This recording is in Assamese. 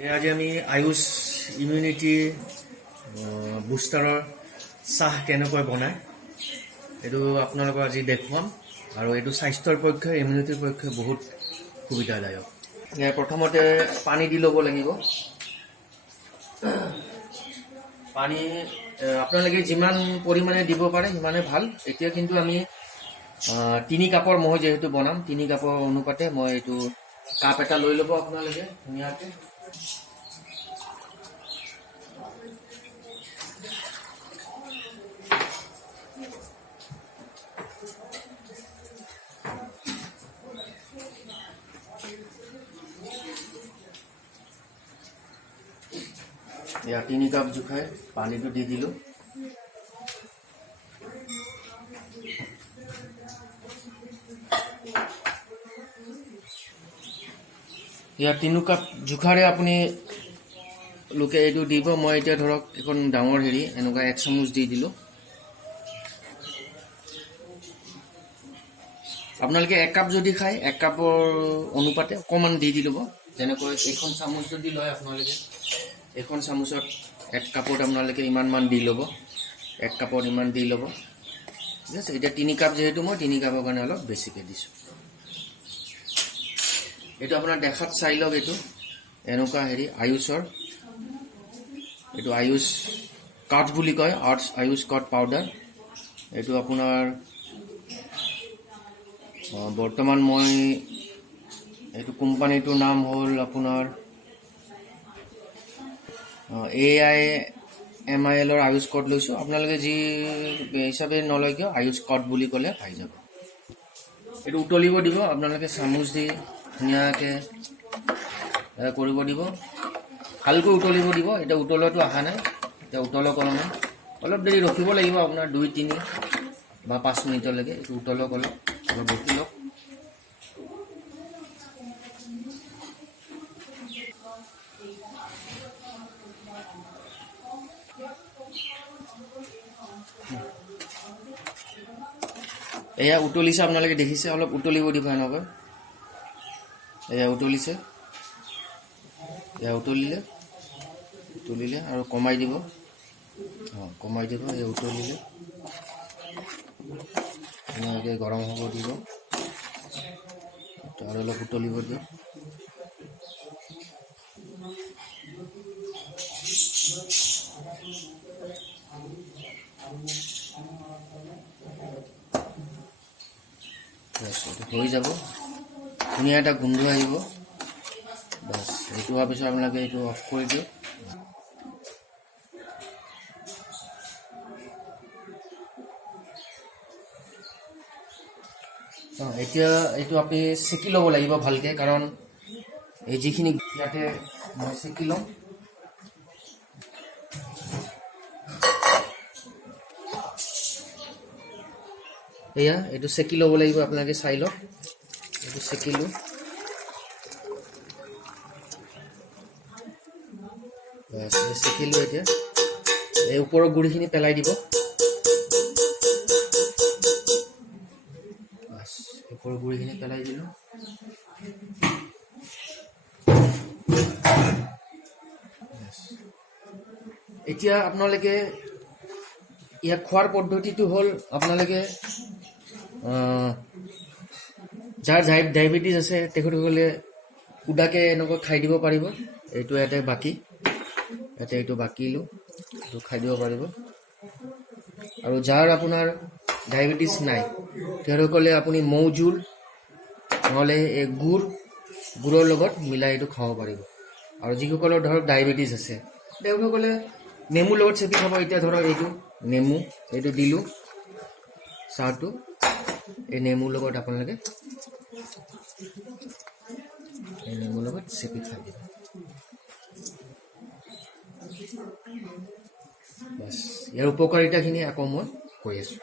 আজি আমি আয়ুষ ইমিউনিটি বুষ্টাৰৰ চাহ কেনেকৈ বনায় এইটো আপোনালোকক আজি দেখুৱাম আৰু এইটো স্বাস্থ্যৰ পক্ষে ইমিউনিটিৰ পক্ষে বহুত সুবিধাদায়ক। ইয়াৰ প্ৰথমতে পানী দি ল'ব লাগিব। পানী আপোনালোকে যিমান পৰিমাণে দিব পাৰে সিমানে ভাল। এতিয়া কিন্তু আমি 3 কাপৰ মই যেহেতু বনাম 3 কাপৰ অনুপাতে মই এইটো কাপ এটা লৈ ল'ব আপোনালোকে ধুনীয়াকৈ। या 3 কাপ জোখাই পানীটো দি দিলো। या 3 কাপ জোখাৰে আপুনি লোকে এইটো দিব। মই এতিয়া ধৰক এখন ডাঙৰ হেৰি এনেকুৱা 1 চামুচ দি দিলো। আপোনালোকে 1 কাপ যদি খায় 1 কাপৰ অনুপাতে অকমান দি দিব। যেনেকৈ এখন চামুচ যদি লয় আপোনালোকে এখন চামুচত 1 কাপত আপোনালোকে ইমান মান দি ল'ব। 1 কাপত ইমান দি ল'ব। ঠিক আছে। এতিয়া 3 কাপ যেহেতু মই 3 কাপৰ কাৰণে অলপ বেছিকৈ দিছোঁ। এইটো আপোনাৰ দেখাত চাই লওক। এইটো এনেকুৱা হেৰি আয়ুষৰ এইটো আয়ুষ কাঠ বুলি কয়, আয়ুষ কাঠ পাউডাৰ। এইটো আপোনাৰ বৰ্তমান মই এইটো কোম্পানীটোৰ নাম হ'ল আপোনাৰ AIMIL আয়ুষ কট লৈছোঁ। আপোনালোকে যি হিচাপে নলয় কিয় আয়ুষ কট বুলি ক'লে পাই যাব। এইটো উতলিব দিব। আপোনালোকে চামুচ দি ধুনীয়াকৈ কৰিব দিব। ভালকৈ উতলিব দিব। এতিয়া উতলাটো অহা নাই, এতিয়া উতলক অলপ দেৰি ৰখিব লাগিব। আপোনাৰ 2-3 বা 5 মিনিটলৈকে এইটো উতলক অলপ ৰখি লওক। এয়া উতলিছে, আপোনালোকে দেখিছে। অলপ উতলিব দিব এনেকৈ। এয়া উতলিছে, এয়া উতলিলে আৰু কমাই দিব। কমাই দিব। এয়া উতলিলে এনেকৈ গৰম হ'ব দিব আৰু অলপ উতলিব দিয়ক। হৈ যাব। ধুনীয়া এটা গোন্ধ আহিব। বাছ এইটো হোৱাৰ পিছত আপোনালোকে এইটো অফ কৰি দিয়ক। এতিয়া এইটো আপুনি চেকি ল'ব লাগিব ভালকৈ, কাৰণ এই যিখিনি ইয়াতে মই চেকি ল'ম। এয়া এইটো চেকি ল'ব লাগিব। আপোনালোকে চাই লওক। এইটো চেকিলোঁ। চেকিলোঁ। এতিয়া এই ওপৰৰ গুড়িখিনি পেলাই দিব। বাছ ওপৰৰ গুড়িখিনি পেলাই দিলোঁ। এতিয়া আপোনালোকে ইয়াক খোৱাৰ পদ্ধতিটো হ'ল আপোনালোকে যাৰ ডায়েবেটিছ আছে তেখেতসকলে সুদাকৈ এনেকৈ খাই দিব পাৰিব। এইটো ইয়াতে বাকী, ইয়াতে এইটো বাকীলোঁ, এইটো খাই দিব পাৰিব। আৰু যাৰ আপোনাৰ ডায়েবেটিছ নাই তেখেতসকলে আপুনি মৌ জোল নহ'লে এই গুড়ৰ লগত মিলাই এইটো খাব পাৰিব। আৰু যিসকলৰ ধৰক ডায়েবেটিছ আছে তেওঁলোকসকলে নেমুৰ লগত চেপি খাব। এতিয়া ধৰক এইটো নেমু, এইটো দিলোঁ চাহটো, এই নেমুৰ লগত আপোনালোকে এই নেমুৰ লগত চেপি খাই দিব। বাছ ইয়াৰ উপকাৰিতাখিনি আকৌ মই কৈ আছোঁ।